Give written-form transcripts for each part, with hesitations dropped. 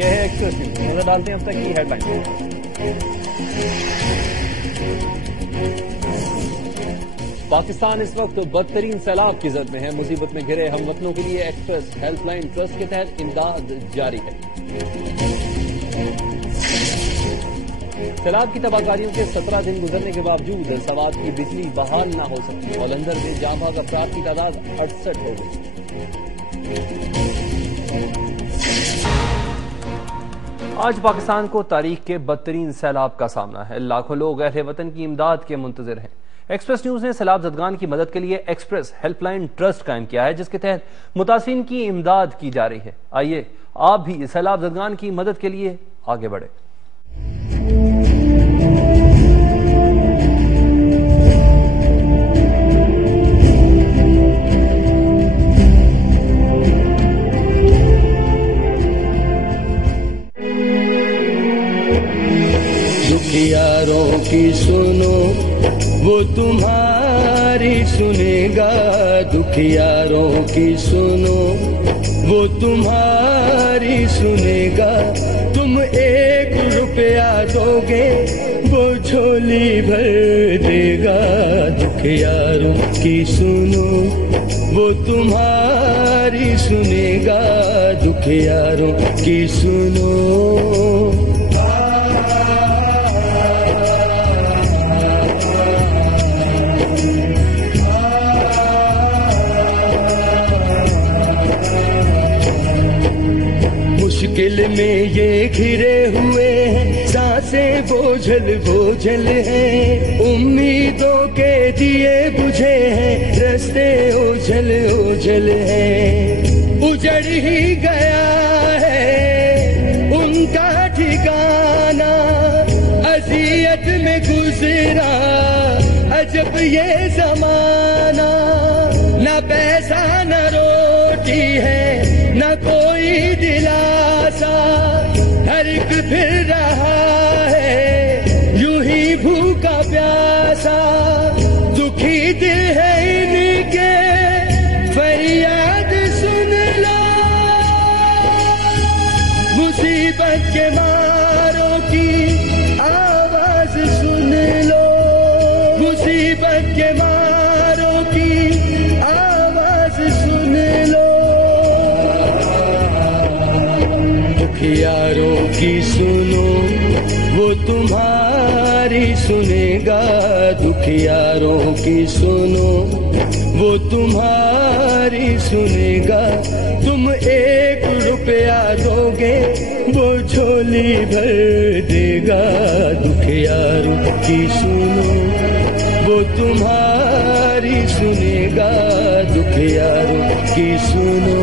نظر ڈالتے ہیں اب تک کی ہیڈ لائن۔ پاکستان اس وقت بدترین سیلاب کی زد میں ہے۔ مصیبت میں گھرے ہم وطنوں کے لیے ایکسپریس ہیلپ لائن ٹرسٹ کے تحت امداد جاری ہے۔ سیلاب کی تباہ کاریوں کے 17 دن گزرنے کے باوجود سوات کی بجلی بحال نہ ہو سکی۔ قلندر میں جاں بحق افراد کی تعداد 68 ہو گئی۔ آج پاکستان کو تاریخ کے بدترین سیلاب کا سامنا ہے۔ لاکھوں لوگ اہل وطن کی امداد کے منتظر ہیں۔ ایکسپریس نیوز نے سیلاب زدگان کی مدد کے لیے ایکسپریس ہیلپ لائن ٹرسٹ قائم کیا ہے، جس کے تحت متاثرین کی امداد کی جا رہی ہے۔ آئیے آپ بھی سیلاب زدگان کی مدد کے لیے آگے بڑھیں۔ دکھیاروں کی سنو وہ تمہاری سنے گا، دکھیاروں کی سنو وہ تمہاری سنے گا۔ تم 1 روپیہ دو گے وہ جھولی بھر دے گا، دکھیاروں کی سنو وہ تمہاری سنے گا، دکھیاروں کی سنو۔ مشکل میں یہ گھرے ہوئے ہیں، سانسیں بوجھل بوجھل ہیں، امیدوں کے دیے بجھے ہیں، رستے اوجھل اوجھل ہیں۔ اجڑ ہی گیا ہے ان کا ٹھکانہ، اذیت میں گزرا عجب یہ زمانہ۔ نہ پیسہ نہ روٹی ہے نہ کوئی دلاسا، ہر ایک پھر رہا ہے یوں ہی بھوکا پیاسا۔ دکھی دل ہے ان کے فریاد سن لو، مصیبت کے ماروں کی آواز سن لو، مصیبت کے ماروں کی آواز سن لو۔ دکھیاروں کی سنو وہ تمہاری سنے گا، دکھیاروں کی سنو وہ تمہاری سنے گا۔ تم 1 روپیہ دو گے وہ جھولی بھر دے گا، دکھیاروں کی سنو وہ تمہاری سنے گا، دکھیاروں کی سنو۔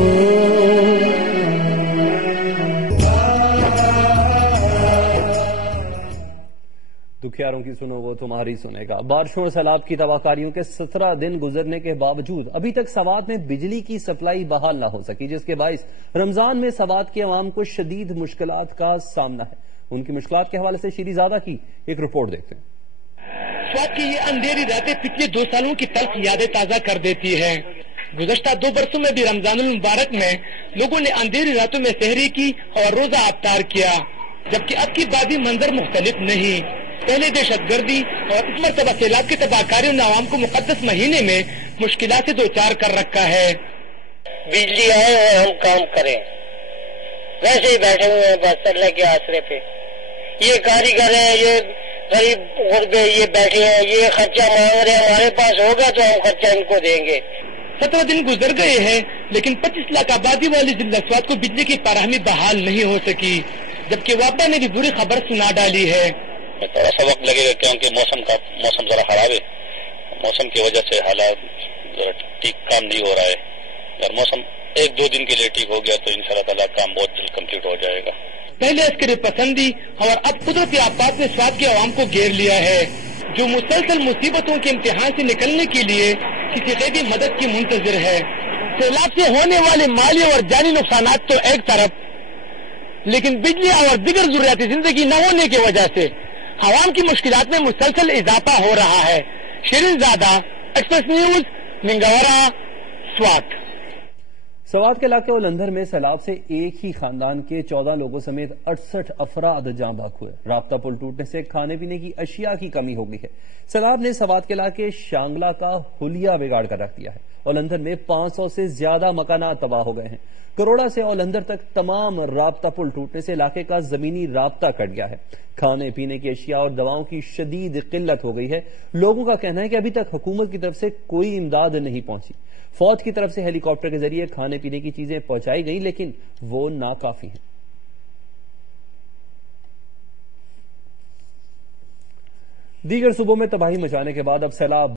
دکھیاروں کی سنو وہ تمہاری سنے گا۔ بارشوں اور سیلاب کی تباہ کاریوں کے 17 دن گزرنے کے باوجود ابھی تک سوات میں بجلی کی سپلائی بحال نہ ہو سکی، جس کے باعث رمضان میں سوات کے عوام کو شدید مشکلات کا سامنا ہے۔ ان کی مشکلات کے حوالے سے شیری زادہ کی ایک رپورٹ دیکھتے ہیں۔ سوات کی یہ اندھیری راتیں پچھلے 2 سالوں کی تلخ یادیں تازہ کر دیتی ہے۔ گزشتہ 2 برسوں میں بھی رمضان المبارک میں لوگوں نے اندھیری راتوں میں سحری کی اور روزہ افطار کیا، جبکہ اب کی بادی منظر مختلف نہیں۔ پہلے دہشت گردی اور اس مرتبہ سیلاب کی تباہ کاریوں نے عوام کو مقدس مہینے میں مشکلات سے دوچار کر رکھا ہے۔ بجلی آئے اور ہم کام کریں، ویسے ہی بیٹھے ہوئے ہیں بس اللہ کے آسرے پہ۔ یہ کاریگر ہیں، یہ غریب غربے یہ بیٹھے ہیں، یہ خرچہ مانگ رہے ہیں، ہمارے پاس ہوگا تو ہم خرچہ ان کو دیں گے۔ 17 دن گزر گئے ہیں لیکن 25 لاکھ آبادی والی ضلع سوات کو بجلی کی فراہمی بحال نہیں ہو سکی، جبکہ وابا نے بھی بری خبر سنا ڈالی ہے۔ تھوڑا سا وقت لگے گا کیونکہ موسم ذرا خراب ہے، موسم کی وجہ سے حالات ٹھیک کام نہیں ہو رہا ہے۔ اگر موسم 1-2 دن کے لیے ٹھیک ہو گیا تو انشاءاللہ تعالیٰ کام بہت جلد کمپلیٹ ہو جائے گا۔ پہلے عسکری پسندی اور اب قدرتی آفات نے سوات کے عوام کو گھیر لیا ہے، جو مسلسل مصیبتوں کے امتحان سے نکلنے کے لیے کسی غیبی مدد کی منتظر ہے۔ سیلاب سے ہونے والے مالی اور جانی نقصانات تو ایک طرف، لیکن بجلی اور دیگر ضروریاتی زندگی نہ ہونے کی وجہ سے عوام کی مشکلات میں مسلسل اضافہ ہو رہا ہے۔ شیرین زادہ، ایکسپریس نیوز، منگورا، سوات۔ سوات کے علاقے اولندر میں سیلاب سے ایک ہی خاندان کے 14 لوگوں سمیت 68 افراد جاں بحق ہوئے۔ رابطہ پل ٹوٹنے سے کھانے پینے کی اشیاء کی کمی ہو گئی ہے۔ سیلاب نے سوات کے علاقے شانگلہ کا حلیہ بگاڑ کر رکھ دیا ہے۔ اولندر میں 500 سے زیادہ مکانات تباہ ہو گئے ہیں۔ کروڑا سے اولندر تک تمام رابطہ پل ٹوٹنے سے علاقے کا زمینی رابطہ کٹ گیا ہے۔ کھانے پینے کی اشیاء اور دواؤں کی شدید قلت ہو گئی ہے۔ لوگوں کا کہنا ہے کہ ابھی تک حکومت کی طرف سے کوئی امداد نہیں پہنچی۔ فوج کی طرف سے ہیلی کاپٹر کے ذریعے کھانے پینے کی چیزیں پہنچائی گئیں لیکن وہ ناکافی ہیں۔ دیگر صوبوں میں تباہی مچانے کے بعد اب سیلاب